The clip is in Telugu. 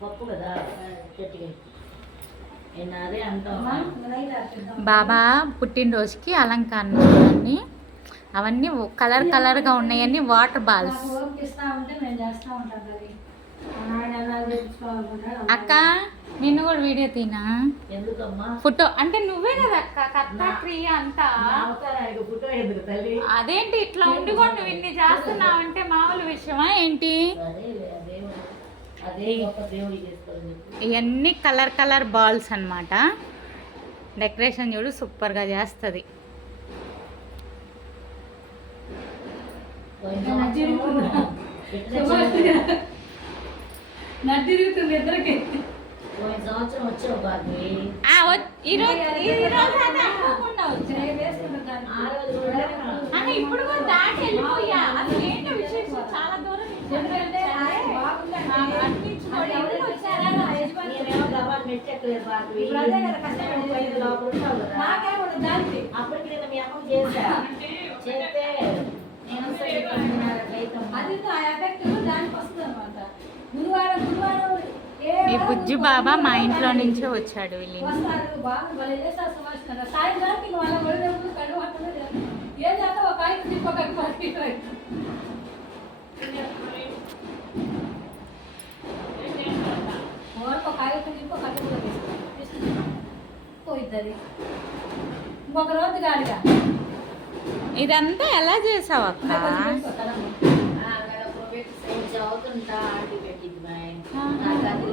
పప్పు కదా? బాబా పుట్టినరోజుకి అలంకరణలన్నీ అవన్నీ కలర్ కలర్గా ఉన్నాయన్నీ వాటర్ బాల్స్. అక్క నిన్ను కూడా వీడియో తీనా? ఎందుకమ్మా? ఫోటో అంటే నువ్వే కదా అక్క కర్త క్రియ అంతా. అదేంటి ఇట్లా ఉండి కూడా నువ్వు ఇన్ని చేస్తున్నావు అంటే మామూలు విషయమా ఏంటి అదే అదే అదే గొప్ప దేవుడు చేసుకోవాలని చెప్పి ఇవన్నీ కలర్ కలర్ బాల్స్ అన్నమాట. డెకరేషన్ చూడు సూపర్గా చేస్తుంది. ఇప్పుడు కూడా దాటి వెళ్ళిపోయా. అసలు ఏంటో విశేషం? చాలా దూరం ఇప్పుడు అదే కదా కష్టపడి లోపల ఉంటావు కదా నాకేమో దానికి అప్పటికి నేను మీ అమ్మకి చేశా చేస్తే నేను అది ఆ ఎఫెక్ట్ దానికి వస్తుంది అనమాట గురువారం గురువారం ఈ బుజ్జి బాబా మా ఇంట్లో నుంచే వచ్చాడు సాయంత్రానికి వాళ్ళ కళ్ళు ఏం చేస్తా ఒక ఐదు ఒక పోయిద్ది ఇంకొక రోజు గాడిగా ఇదంతా ఎలా చేసావు అక్క? చదువుతుంటా ఆంటీ పెట్టింది మా ఆయన. నాకు అదే